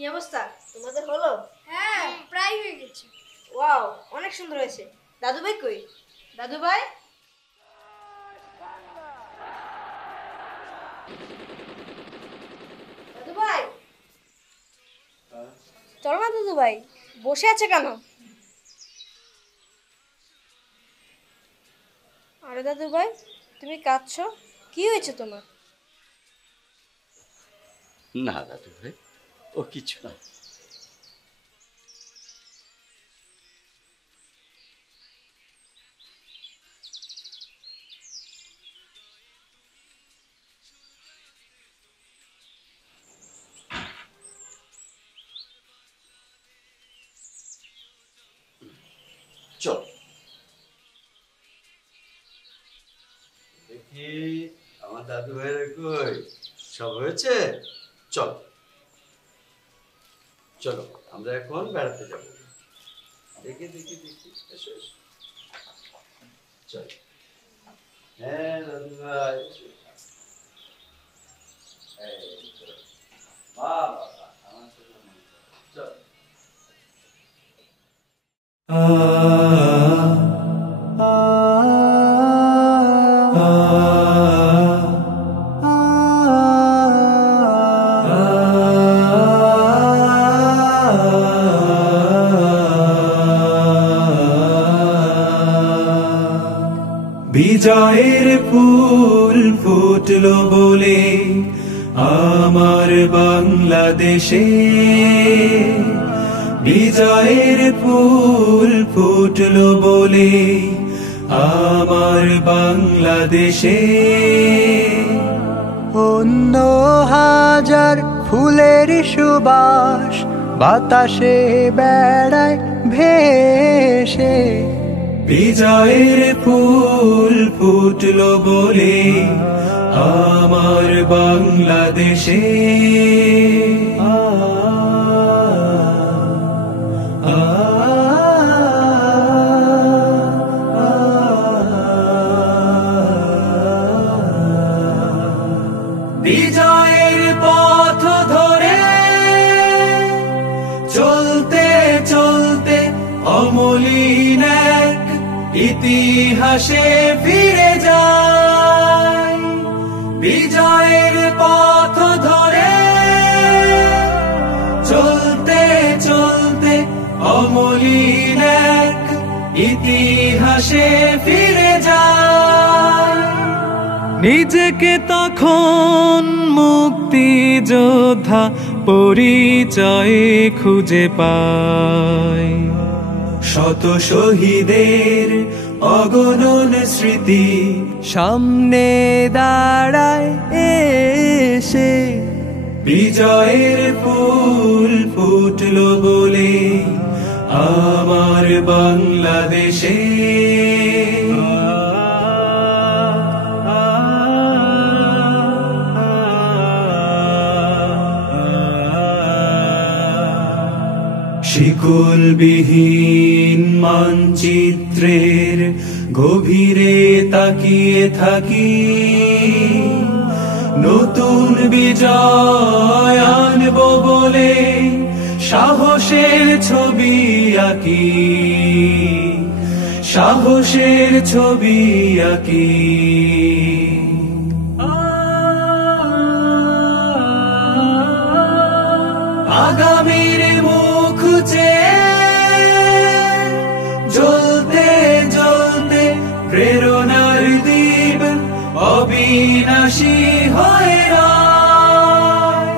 কি অবস্থা তোমাদের হলো? হ্যাঁ প্রায় হয়ে গেছে। ওয়াও অনেক সুন্দর হয়েছে। দাদু ভাই কই? দাদু ভাই দাদু ভাই চলো না দাদু ভাই, বসে আছে কেন? আরে দাদু ভাই তুমি কাঁদছো, কি হয়েছে তোমার? না দাদু ভাই, ও কিছু না। চল দেখি আমার দাদু ভাইয়ের কই, সব হয়েছে? চল চলো আমরা এখন বেড়াতে যাব। দেখি দেখি দেখি, এসো এসো। চল। হ্যাঁ দাদু ভাই বাবা আমার চল। বিজয়ের ফুল ফুটলো বলে আমার বাংলাদেশে, বিজয়ের ফুল ফুটলো বলে আমার বাংলাদেশে। অন্য হাজার ফুলের সুবাস বাতাসে বেড়ায় ভেসে, বিজয়ের ফুল ফুটলো বলে আমার বাংলাদেশে। বিজয়ের পথ ধরে চলতে চলতে অমলিন এক ইতিহাসে ফিরে যায়। বিজয়ের পথ ধরে চলতে চলতে অমলিন এক ইতিহাসে ফিরে যায়। নিজেকে তখন মুক্তিযোদ্ধা পরিচয়ে খুঁজে পায়। শত শহীদের অগণন স্মৃতি সামনে দাঁড়ায় এসে, বিজয়ের ফুল ফুটলো বলে আমার বাংলাদেশে। শিকলবিহীন মানচিত্রের গভীরে তাকিয়ে থাকি, নতুন বিজয় আনবো বলে সাহসের ছবি আঁকি, সাহসের ছবি আঁকি। আগামীর মুখ চেয়ে জ্বলতে জ্বলতে প্রেরণার দ্বীপ অবিনাশী হয়ে রয়।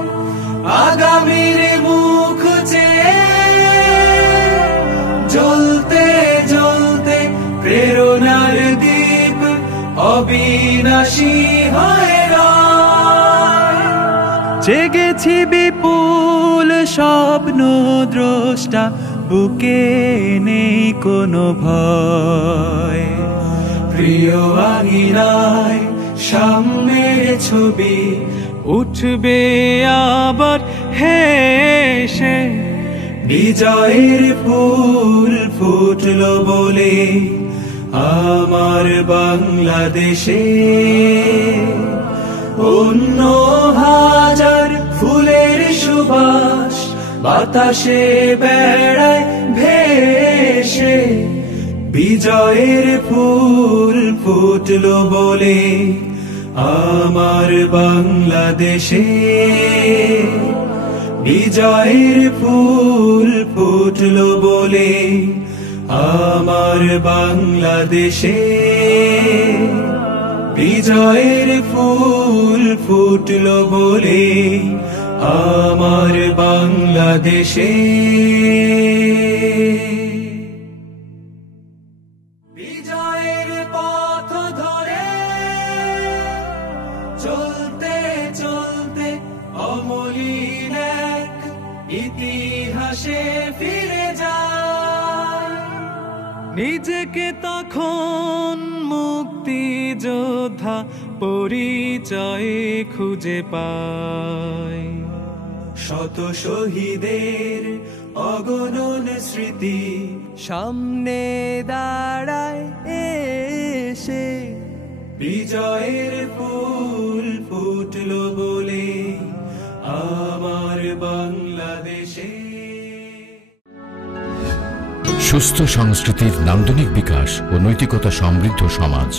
আগামীর মুখ চেয়ে জ্বলতে জ্বলতে প্রেরণার দ্বীপ অবিনাশী হয়ে রয়। জেগেছি বিপুল স্বপ্ন দ্রষ্টা, বুকে নেই কোনো ভয়। প্রিয় আঙিনায় সামনের ছবি উঠবে আবার হেসে, বিজয়ের ফুল ফুটলো বলে আমার বাংলাদেশে। অন্য হাজার ফুলের সুবাস বাতাসে বেড়ায় ভেসে, বিজয়ের ফুল ফুটলো বলে আমার বাংলাদেশে। বিজয়ের ফুল ফুটলো বলে আমার বাংলাদেশে। বিজয়ের ফুল ফুটলো বলে আমার বাংলাদেশে। বিজয়ের পথ ধরে চলতে চলতে অমলিন এক ইতিহাসে ফিরে যায়। নিজেকে তখন মুক্তিযোদ্ধা পরিচয়ে খুঁজে পায়। শত শহীদের অগণন স্মৃতি সামনে দাঁড়ায় এসে, বিজয়ের ফুল ফুটলো বলে আমার বাংলাদেশে। সুস্থ সংস্কৃতির নান্দনিক বিকাশ ও নৈতিকতা সমৃদ্ধ সমাজ।